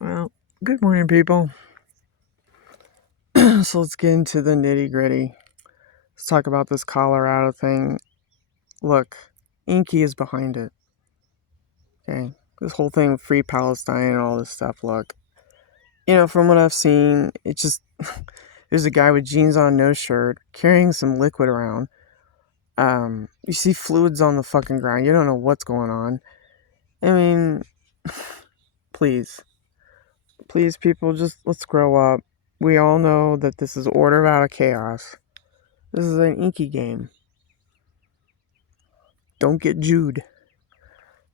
Well, good morning, people. So let's get into the nitty gritty. Let's talk about this Colorado thing. Look, Inky is behind it. Okay, this whole thing, free Palestine and all this stuff. Look, from what I've seen, it's just there's a guy with jeans on, no shirt, carrying some liquid around. You see fluids on the fucking ground. You don't know what's going on. I mean, please, people, just let's grow up. We all know that this is order out of chaos. This is an Inky game. Don't get Jude.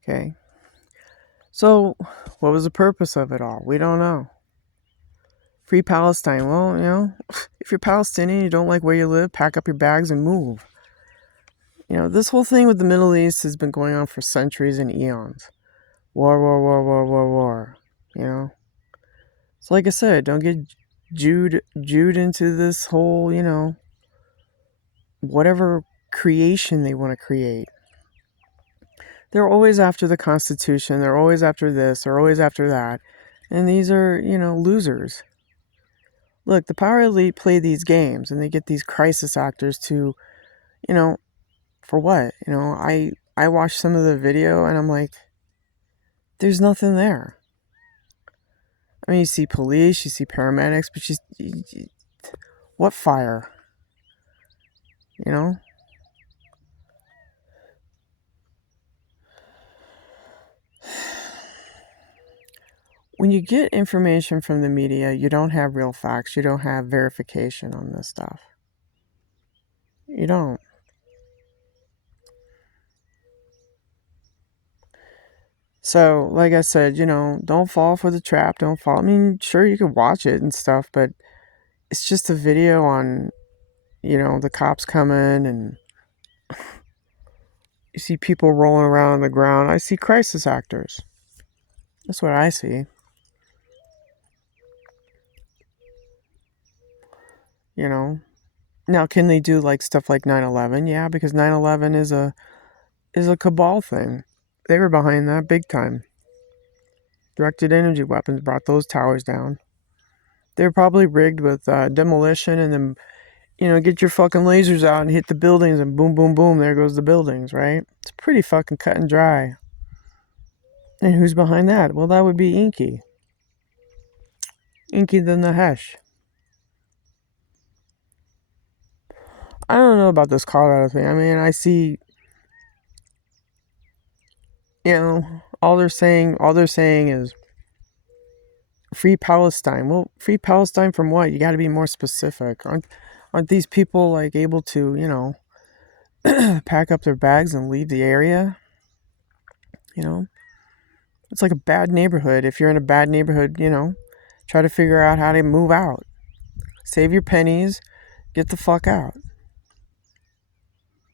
Okay? So, what was the purpose of it all? We don't know. Free Palestine. Well, if you're Palestinian, you don't like where you live, pack up your bags and move. This whole thing with the Middle East has been going on for centuries and eons. War, war, war, war, war, war. So like I said, don't get Jude into this whole, whatever creation they want to create. They're always after the Constitution. They're always after this. They're always after that. And these are, losers. Look, the power elite play these games and they get these crisis actors to, for what? I watched some of the video and I'm like, there's nothing there. I mean, you see police, you see paramedics, but what fire? When you get information from the media, you don't have real facts. You don't have verification on this stuff. You don't. So, like I said, don't fall for the trap. Don't fall. I mean, sure, you could watch it and stuff, but it's just a video on, the cops coming and you see people rolling around on the ground. I see crisis actors. That's what I see. Now, can they do like stuff like 9/11? Yeah, because 9/11 is a cabal thing. They were behind that big time. Directed energy weapons brought those towers down. They were probably rigged with demolition and then, get your fucking lasers out and hit the buildings and boom, boom, boom, there goes the buildings, right? It's pretty fucking cut and dry. And who's behind that? Well, that would be Inky. Inky the Nahesh. I don't know about this Colorado thing. I mean, I see, all they're saying is free Palestine. Well, free Palestine from what? You got to be more specific. Aren't these people like able to, pack up their bags and leave the area? It's like a bad neighborhood. If you're in a bad neighborhood, try to figure out how to move out. Save your pennies, get the fuck out.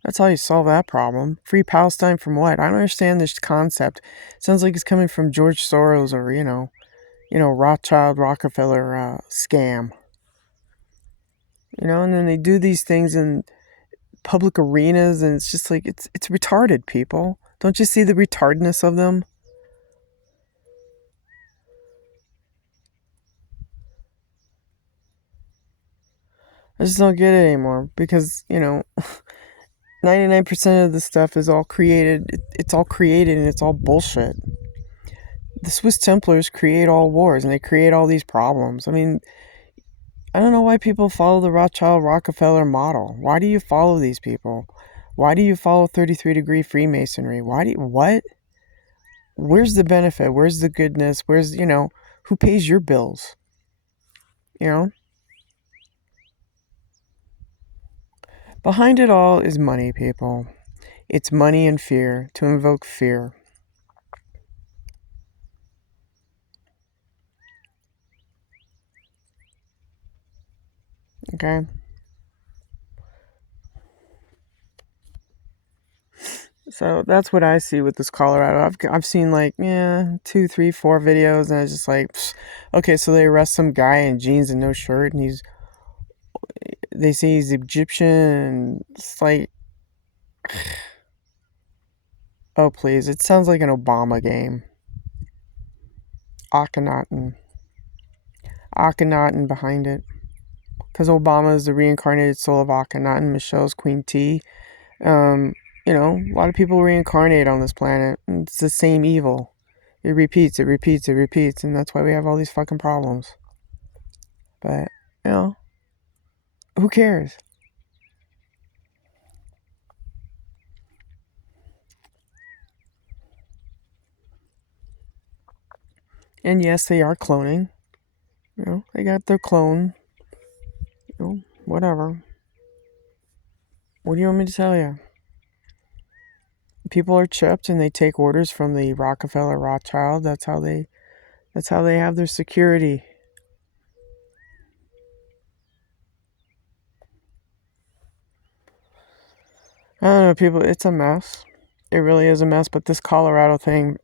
That's how you solve that problem. Free Palestine from what? I don't understand this concept. It sounds like it's coming from George Soros or, Rothschild, Rockefeller scam. And then they do these things in public arenas and it's just like, it's retarded, people. Don't you see the retardedness of them? I just don't get it anymore because, 99% of the stuff is all created. It's all created and it's all bullshit. The Swiss Templars create all wars and they create all these problems. I mean, I don't know why people follow the Rothschild Rockefeller model. Why do you follow these people? Why do you follow 33-degree Freemasonry? What? Where's the benefit? Where's the goodness? Where's, who pays your bills? Behind it all is money, people. It's money and fear, to invoke fear. Okay? So that's what I see with this Colorado. I've seen like 2, 3, 4 videos, and I was just like, okay, so they arrest some guy in jeans and no shirt, and they say he's Egyptian, and it's like, oh please, it sounds like an Obama game. Akhenaten. Akhenaten behind it. Because Obama is the reincarnated soul of Akhenaten. Michelle's Queen T. A lot of people reincarnate on this planet. And it's the same evil. It repeats, it repeats, it repeats. And that's why we have all these fucking problems. But, who cares? And yes, they are cloning. They got their clone. Whatever. What do you want me to tell you? People are chipped and they take orders from the Rockefeller Rothschild. That's how they have their security. I don't know, people, it's a mess. It really is a mess, but this Colorado thing,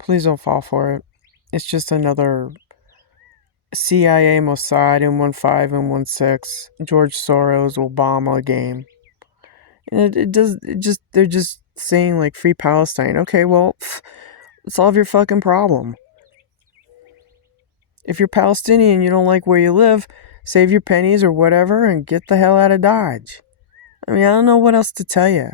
please don't fall for it. It's just another CIA, Mossad, M15, M16, George Soros, Obama game. And they're just saying like free Palestine. Okay, well, solve your fucking problem. If you're Palestinian, you don't like where you live, save your pennies or whatever and get the hell out of Dodge. I mean, I don't know what else to tell you.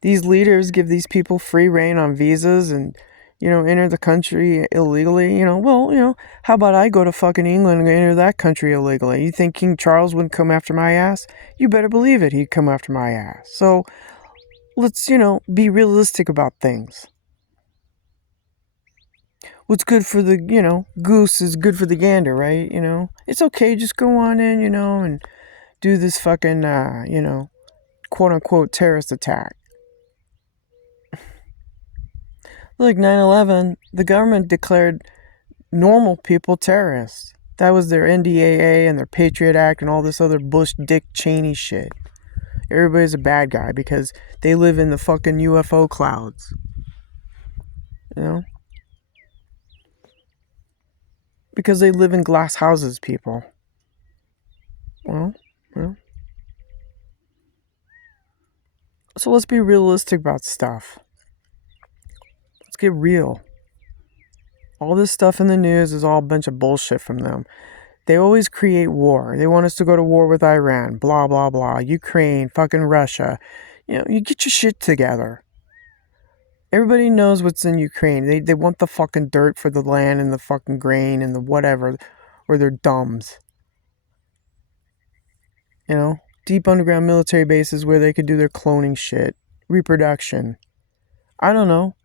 These leaders give these people free reign on visas and, enter the country illegally. How about I go to fucking England and enter that country illegally? You think King Charles wouldn't come after my ass? You better believe it, he'd come after my ass. So let's, be realistic about things. What's good for the, goose is good for the gander, right? It's okay, just go on in, and do this fucking, quote unquote terrorist attack. Like 9/11, the government declared normal people terrorists. That was their NDAA and their Patriot Act and all this other Bush, Dick Cheney shit. Everybody's a bad guy because they live in the fucking UFO clouds. Because they live in glass houses, people. Well. So let's be realistic about stuff. Let's get real. All this stuff in the news is all a bunch of bullshit from them. They always create war. They want us to go to war with Iran, blah, blah, blah. Ukraine, fucking Russia. You get your shit together. Everybody knows what's in Ukraine. They want the fucking dirt for the land and the fucking grain and the whatever. Or they're dumbs. Deep underground military bases where they could do their cloning shit. Reproduction. I don't know.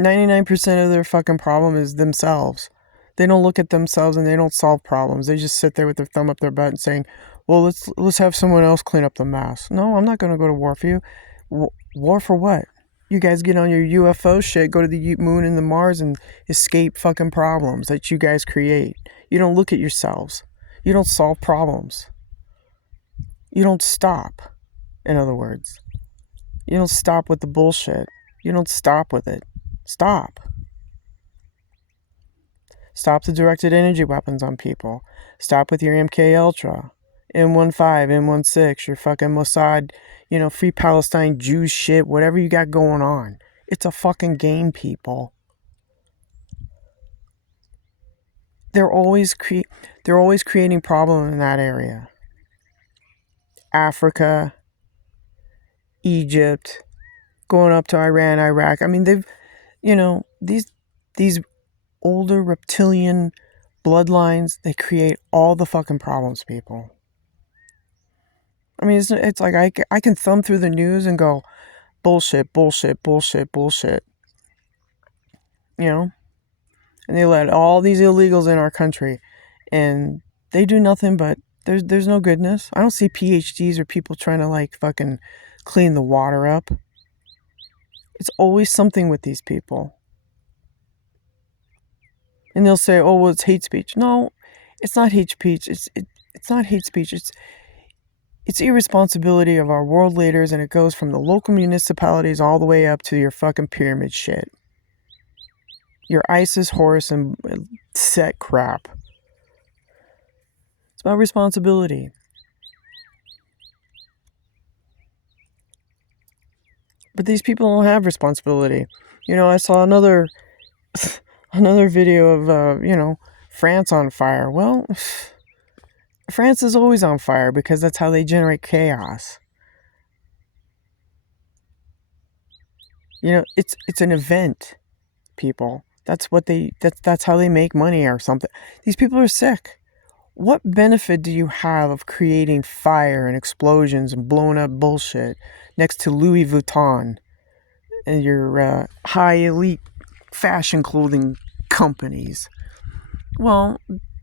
99% of their fucking problem is themselves. They don't look at themselves and they don't solve problems. They just sit there with their thumb up their butt and saying, well, let's have someone else clean up the mess. No, I'm not going to go to war for you. War for what? You guys get on your UFO shit, go to the moon and the Mars and escape fucking problems that you guys create. You don't look at yourselves. You don't solve problems. You don't stop, in other words. You don't stop with the bullshit. You don't stop with it. Stop. Stop the directed energy weapons on people. Stop with your MK Ultra, M15, M16, your fucking Mossad, free Palestine Jews shit, whatever you got going on. It's a fucking game, people. They're always creating problem in that area. Africa, Egypt, going up to Iran, Iraq. I mean, they've, these older reptilian bloodlines, they create all the fucking problems, people. I mean, it's like I can thumb through the news and go, bullshit, bullshit, bullshit, bullshit. And they let all these illegals in our country, and they do nothing but there's no goodness. I don't see PhDs or people trying to like fucking clean the water up. It's always something with these people. And they'll say, oh, well, it's hate speech. No, it's not hate speech. It's not hate speech. It's irresponsibility of our world leaders, and it goes from the local municipalities all the way up to your fucking pyramid shit. Your ISIS, Horus, and Set crap. It's about responsibility. But these people don't have responsibility. I saw another another video of France on fire. Well, France is always on fire because that's how they generate chaos. It's an event, people. That's how they make money or something. These people are sick. What benefit do you have of creating fire and explosions and blowing up bullshit next to Louis Vuitton and your high elite fashion clothing companies? Well,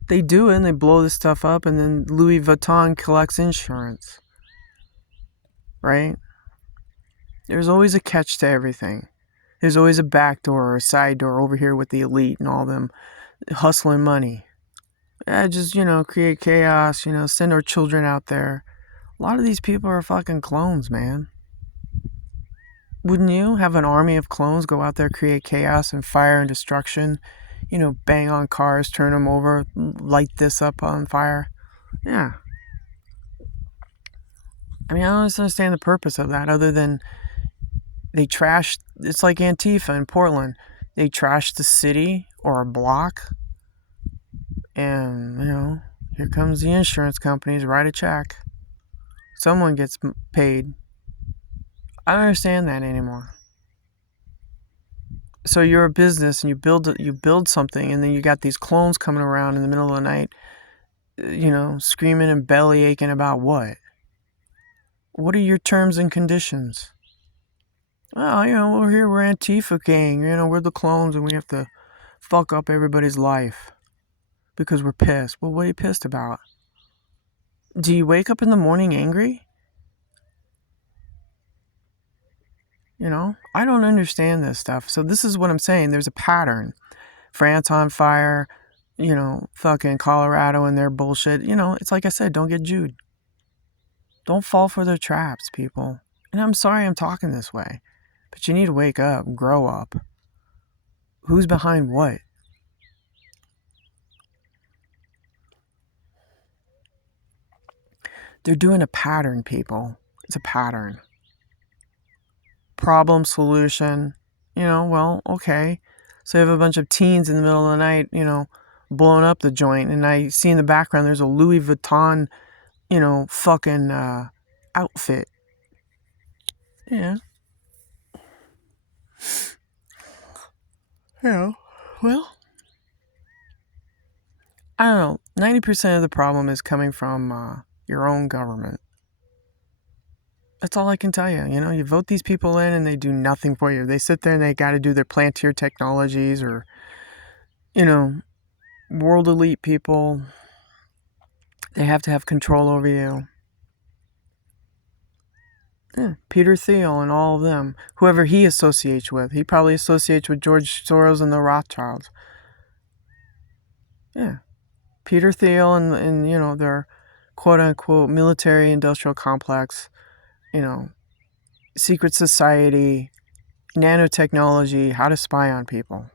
they do it and they blow this stuff up, and then Louis Vuitton collects insurance, right? There's always a catch to everything. There's always a back door or a side door over here with the elite and all them hustling money. Just, create chaos, send our children out there. A lot of these people are fucking clones, man. Wouldn't you have an army of clones go out there, create chaos and fire and destruction? Bang on cars, turn them over, light this up on fire. Yeah. I mean, I don't understand the purpose of that other than they trash. It's like Antifa in Portland. They trash the city or a block, and, here comes the insurance companies, write a check. Someone gets paid. I don't understand that anymore. So you're a business and you build something, and then you got these clones coming around in the middle of the night, screaming and belly aching about what? What are your terms and conditions? Oh, we're Antifa gang. We're the clones, and we have to fuck up everybody's life because we're pissed. Well, what are you pissed about? Do you wake up in the morning angry? I don't understand this stuff. So this is what I'm saying. There's a pattern. France on fire, fucking Colorado and their bullshit. It's like I said, don't get Jewed. Don't fall for their traps, people. And I'm sorry I'm talking this way, but you need to wake up and grow up. Who's behind what? They're doing a pattern, people. It's a pattern. Problem, solution. Well, okay. So you have a bunch of teens in the middle of the night, blowing up the joint. And I see in the background there's a Louis Vuitton, fucking outfit. Yeah. Well, I don't know. 90% of the problem is coming from your own government. That's all I can tell you. You vote these people in and they do nothing for you. They sit there and they got to do their Plantier technologies or, world elite people. They have to have control over you. Yeah, Peter Thiel and all of them. Whoever he associates with. He probably associates with George Soros and the Rothschilds. Yeah. Peter Thiel and their quote-unquote military-industrial complex, secret society, nanotechnology, how to spy on people,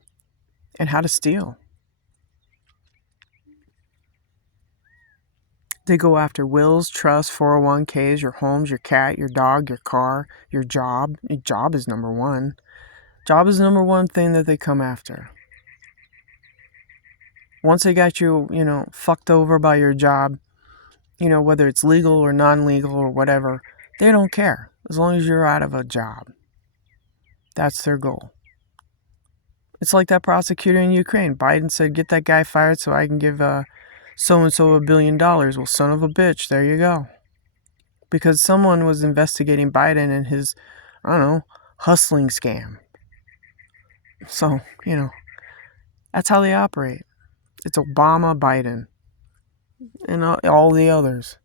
and how to steal. They go after wills, trusts, 401ks, your homes, your cat, your dog, your car, your job. Your job is number one. Job is the number one thing that they come after. Once they got you, fucked over by your job, whether it's legal or non-legal or whatever, they don't care as long as you're out of a job. That's their goal. It's like that prosecutor in Ukraine. Biden said, get that guy fired so I can give so-and-so $1 billion. Well, son of a bitch, there you go. Because someone was investigating Biden and his, hustling scam. So, that's how they operate. It's Obama, Biden, and all the others.